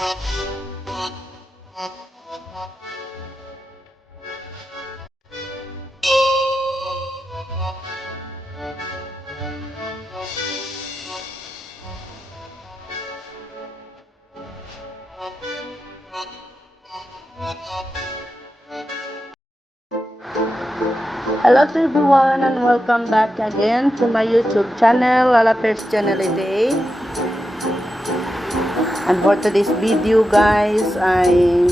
Hello to everyone and welcome back again to my YouTube channel, Lala Pers Channel Day. And for today's video guys ay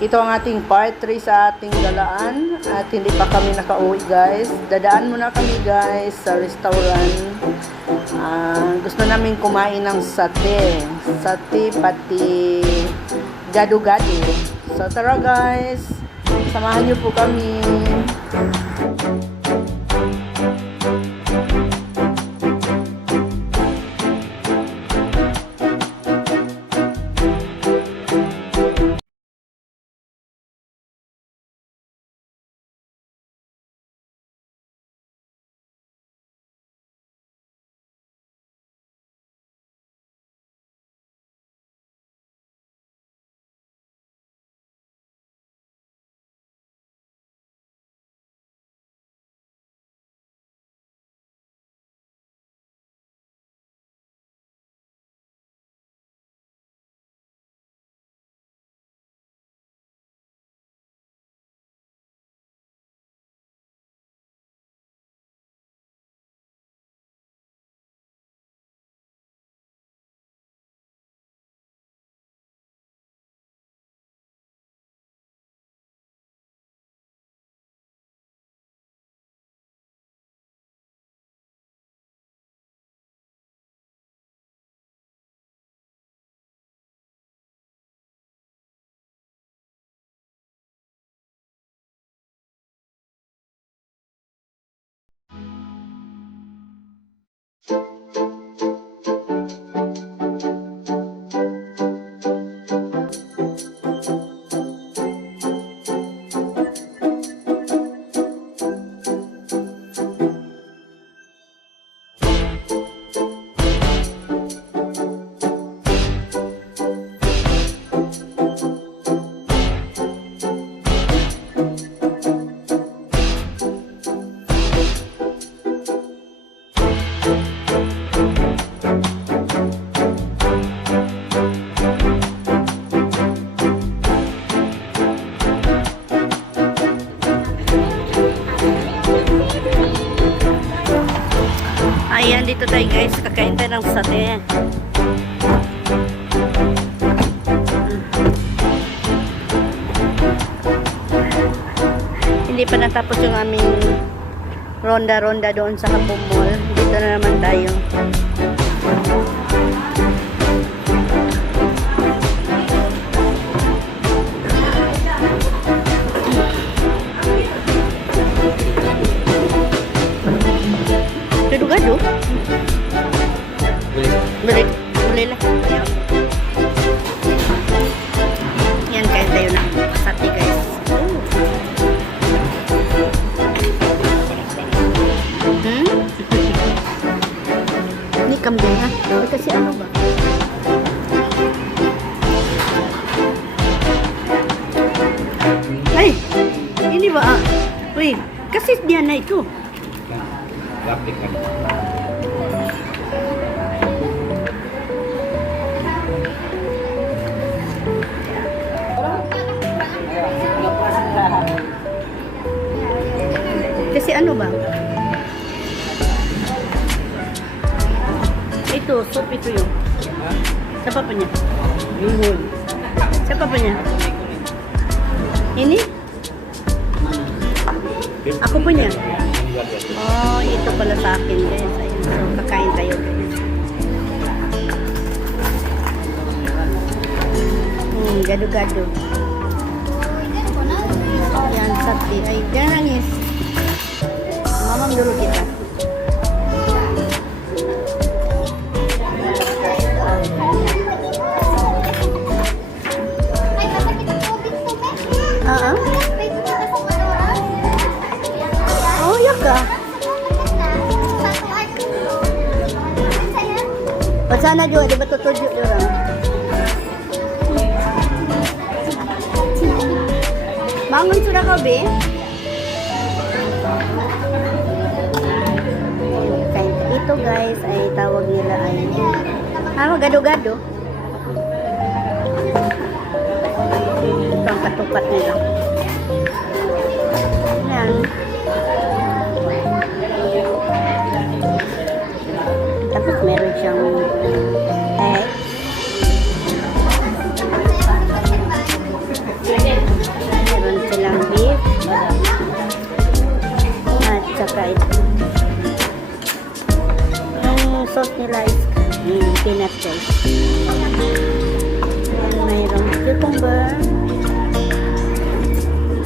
ito ang ating part 3 sa ating galaan at hindi pa kami nakauwi guys. Dadaan muna kami guys sa restaurant. Gusto namin kumain ng sate pati gado-gado. So tara guys, samahan niyo po kami. Ayan, dito tayo guys, kakain tayo ng sate. Hindi pa natapos yung aming ronda-ronda doon sa Hapon Mall. Dito na naman tayo. Gado-gado? Boleh lah. Yan, kain tayo ng sate guys. Ini kambing ha? Kasi ano ba? Ay! Ini ba? Uy, kasi diyan na ito. Lapik kan. Kasi ano ba? Ito, soup ito yung. Sa papa niya? Bihon. Sa papa niya? Ini? Ako po niya? Oh, ito pala sa akin guys. Ayun, so kakain tayo guys. Gado-gado. Yan, sate. Ay, dyan nangis. Mamam dulu kita. Oh, ya kah? Sana juga dia betul tujuh dia orang. Bangon sudah ka, be? Ito guys ay tawag nila ay gado-gado. Ito ang katupat nila. Yan. Tapos meron siyang egg. Meron silang beef. At saka ito. Yung sauce nila is peanut sauce. Yan, mayroong cucumber.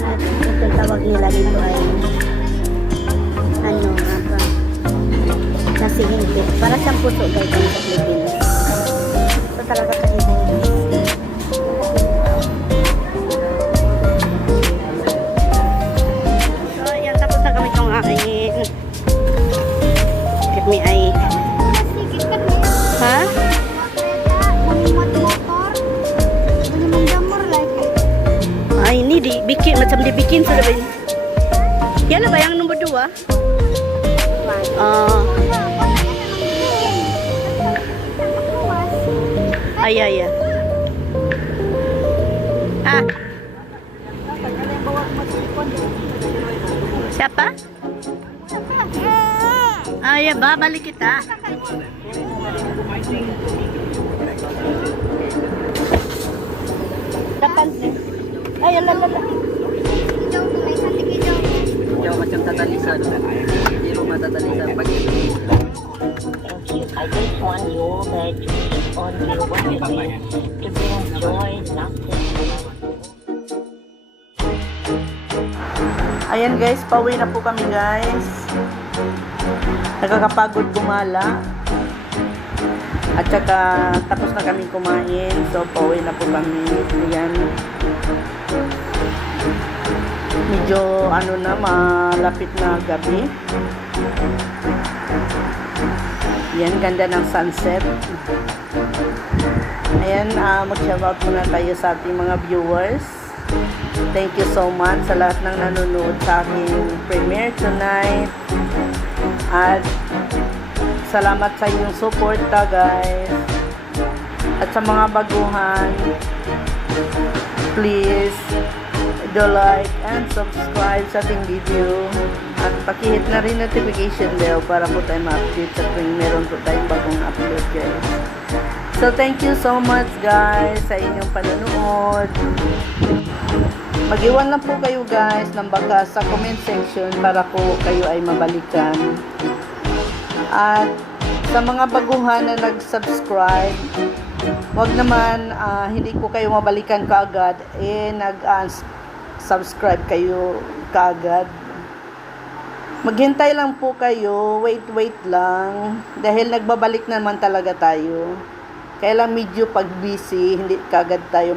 At ito tawag nila dito ay nasi hindi. Para siyang puso guys ang sa Pilipinas. Ito talaga kanina. So, yan. Tapos na kami itong aking give me ay ha? Ay, ini dibikin macam dibikin sudah ba? Yan na ba yung nomor 2? Ay. Siapa? Ay, babalik kita. Kapan sih? Ay, lala. Jauh macam tata Lisa tu. Di rumah tata Lisa pagi. I just want your leg to keep on your way to bring joy, laughter. Ayan guys, pauwi na po kami guys. Nakakapagod gumala. At saka tapos na kami kumain. So pauwi na po kami. Ayan. Medyo malapit na gabi. Yan, ganda ng sunset. Ayan, mag-shoutout muna tayo sa ating mga viewers. Thank you so much sa lahat ng nanonood sa aking premiere tonight. At salamat sa inyong suporta guys. At sa mga baguhan, please do like and subscribe sa ating video. At pakihit na rin notification bell para po tayo ma-update sa tuwing meron po tayong bagong upload guys. So thank you so much guys sa inyong panonood. Mag-iwan lang po kayo guys ng baka sa comment section para po kayo ay mabalikan. At sa mga baguhan na nag-subscribe, wag naman hindi ko kayo mabalikan kaagad, nag-subscribe kayo kaagad. Maghintay lang po kayo, wait lang, dahil nagbabalik naman talaga tayo. Kaya lang medyo pag busy, hindi kagad tayo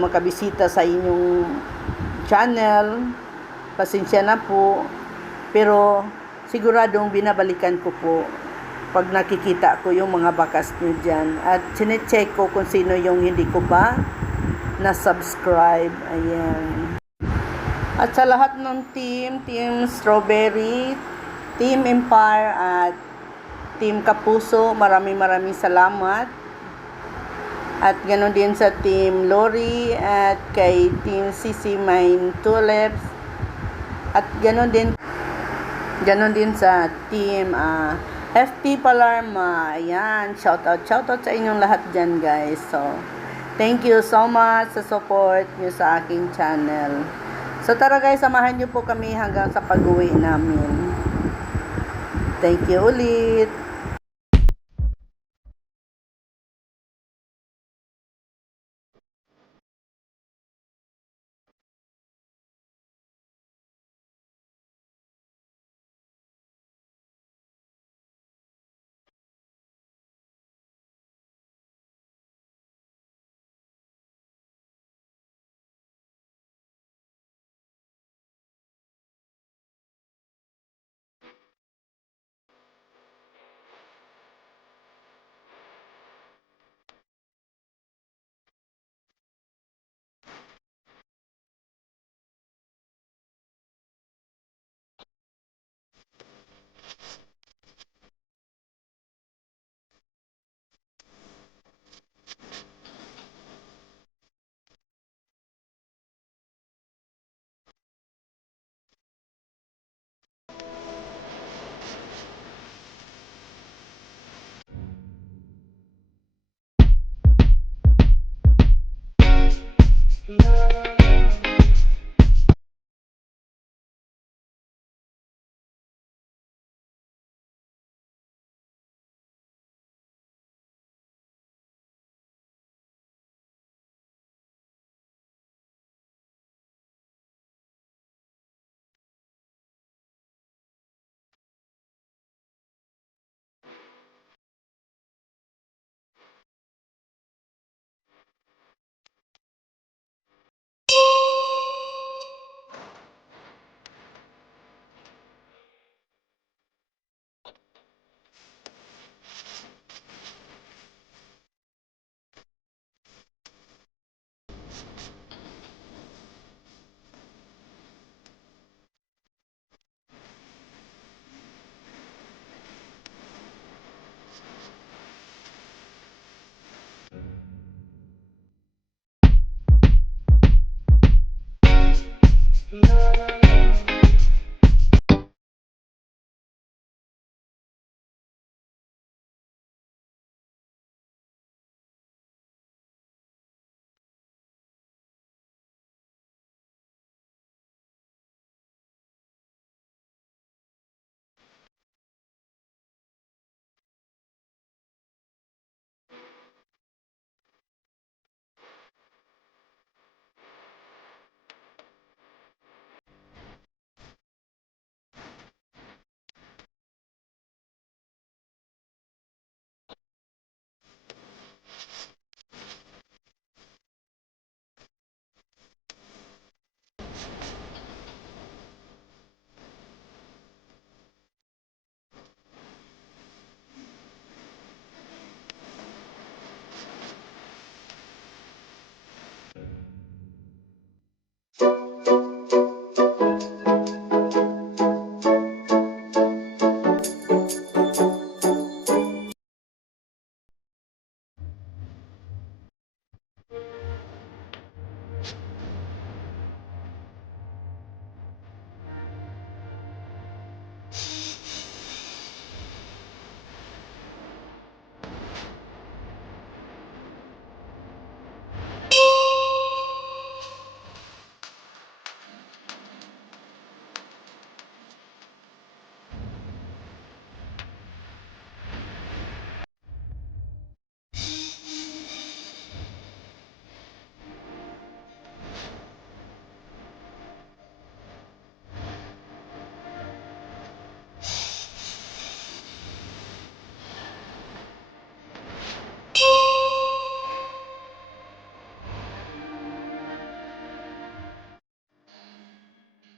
makabisita sa inyong channel. Pasensya na po. Pero siguradong binabalikan ko po pag nakikita ko yung mga bakas nyo dyan. At sinecheck ko kung sino yung hindi ko pa na-subscribe. Ayan. At sa lahat ng Team Strawberry, Team Empire at Team Kapuso, maraming salamat. At ganoon din sa Team Lori at kay Team Sisi Mine Tulips. At ganoon din sa Team FP Palarma. Ayan, shoutout sa inyong lahat dyan guys. So, thank you so much sa support nyo sa aking channel. So tara guys, samahan nyo po kami hanggang sa pag-uwi namin. Thank you ulit.